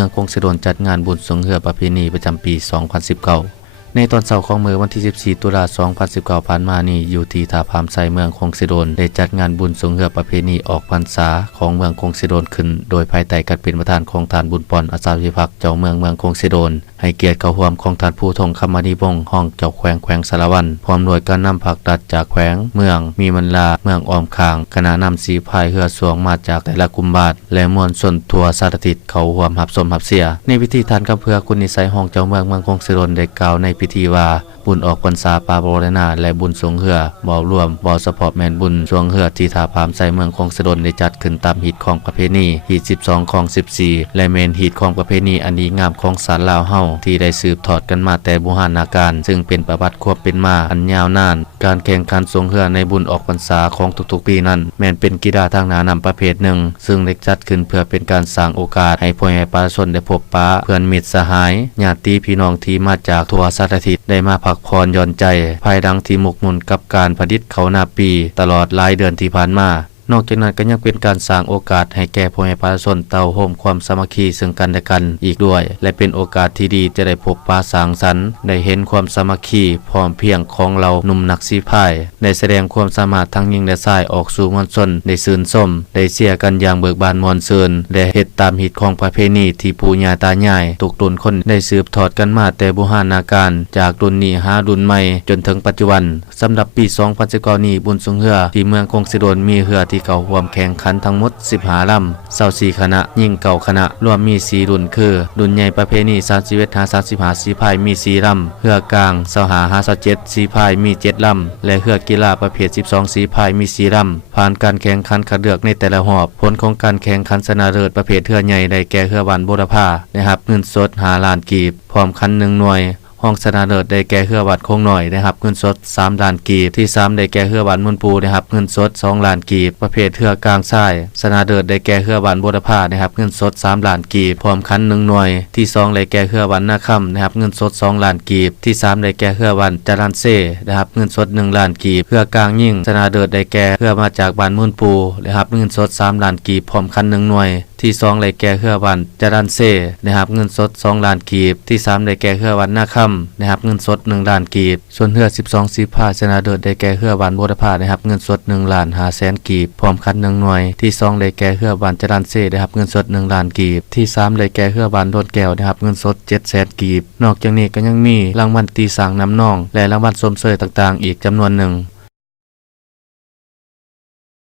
มืองคงสิโดนจัดงานบุญสงเหือประเพณีประจำปี 2019 ในตอนเช้าของมื้อวันที่ 14 ตุลาคม 2019 ผ่านมานี้อยู่ที่ท่าพามไซเมืองคงสิโดนได้จัดงานบุญสงเหือประเพณีออกพรรษาของเมืองคงสิโดนขึ้นโดยภายใต้การเป็นประธานของท่านบุญปอนอาสาพิพักษ์เจ้าเมืองคงสิโดนให้เกียรติเข้าร่วมของท่านผู้ทงคำมณีวงศ์ห้องเจ้าแขวงสารวันพร้อมหน่วยการนำผักดัดจากแขวงเมืองมีมันลาเมืองออมคางคณะนำสีพายเหือสวงมาจากแต่ละกุมบาทและมวลชนทั่วสารทิศเข้าร่วมรับชมรับเสียในพิธีทานกำเพื่อคุณนิสัยห้องเจ้าเมืองคงสิโดนได้กล่าวในพิธีว่าบุญออกพรรษาปาโบรณาและบุญสงเหือบ่รวมบ่เฉพาะแม่นบุญสวงเหือที่ท่าพามไซเมืองคงสิโดนได้จัดขึ้นตามฮีตของประเพณีฮีต12ของ14และเมนฮีตของประเพณีอันดีงามของศาลลาวเฮาที่ได้สืบทอดกันมาแต่โบราณกาลซึ่งเป็นประวัติควบเป็นมาอันยาวนานการแข่งขันสงเหือในบุญออกพรรษาของทุกๆปีนั้นแม้นเป็นกีฬาทางน้านำประเภทหนึ่งซึ่งได้จัดขึ้นเพื่อเป็นการสร้างโอกาสให้พ่อแม่ประชาชนได้พบปะเพื่อนมิตรสหายญาติพี่น้องที่มาจากทั่วสารทิศได้มาพักผ่อนหย่อนใจภายดังที่หมกมุ่นกับการผลิตเขานาปีตลอดหลายเดือนที่ผ่านมานอกจากนั้นก็ยังเป็นการสร้างโอกาสให้แก่พ่อแม่ประชาชนเต่าโฮมความสามัคคีซึ่งกันและกันอีกด้วยและเป็นโอกาสที่ดีจะได้พบปะสังสรรค์ได้เห็นความสามัคคีพร้อมเพรียงของเราหนุ่มนักสีพายได้แสดงความสามารถทั้งยิงและชายออกสู่มวลชนได้ชื่นชมได้เชียร์กันอย่างเบิกบานม่วนซื่นและเฮ็ดตามฮิตของประเพณีที่ปู่ย่าตายายทุกรุ่นคนได้สืบทอดกันมาแต่โบราณกาลจากรุ่นนี้หารุ่นใหม่จนถึงปัจจุบันสำหรับปี 2019 นี้บุญสงเหือที่เมืองคงสิโดนมีเหือที่เข้าร่วมแข่งขันทั้งหมด15ลำ24คณะยิ่งเก่าคณะรวมมี4รุ่นคือรุ่นใหญ่ประเพณี31-35สีพายมี4ลำเหือกลาง25-27สีพายมี7ลำและเหือกีฬาประเภท12สีพายมี4ลำผ่านการแข่งขันคัดเลือกในแต่ละรอบผลของการแข่งขันชนะเลิศประเภทเหือใหญ่ได้แก่เหือบ้านบูรพาได้รับเงินสด5ล้านกีบพร้อมคัน1หน่วยห้องชนะเลิศได้แก่เหือวัดคงหน่อยได้รับเงินสด3ล้านกีบที่3ได้แก่เหือบ้านมุนปูได้รับเงินสด2ล้านกีบประเภทเหือกลางทรายชนะเลิศได้แก่เหือบ้านบูรพาได้รับเงินสด3ล้านกีบพร้อมคัน1หน่วยที่2ได้แก่เหือบ้านนาค่ำได้รับเงินสด2ล้านกีบที่3ได้แก่เหือบ้านจรัญเซ่ได้รับเงินสด1ล้านกีบเหือกลางยิ่งชนะเลิศได้แก่เหือมาจากบ้านมุนปูได้รับเงินสด3ล้านกีบพร้อมคัน1หน่วยที่2ได้แก่เหือบ้านจรัญเซ่ได้รับเงินสด2ล้านกีบที่3ได้แก่เหือบ้านนาค่ำได้รับเงินสด1ล้านกีบส่วนเหือ12สีพายชนะเลิศได้แก่เหือบ้านบูรพาได้รับเงินสด1ล้าน5แสนกีบพร้อมคัน1หน่วยที่2ได้แก่เหือบ้านจรัญเซ่ได้รับเงินสด1ล้านกีบที่3ได้แก่เหือบ้านโดนแก้วได้รับเงินสด7แสนกีบนอกจากนี้ก็ยังมีรางวัลตีสร้างน้ำนองและรางวัลสมเสยต่างๆอีกจำนวนหนึ่ง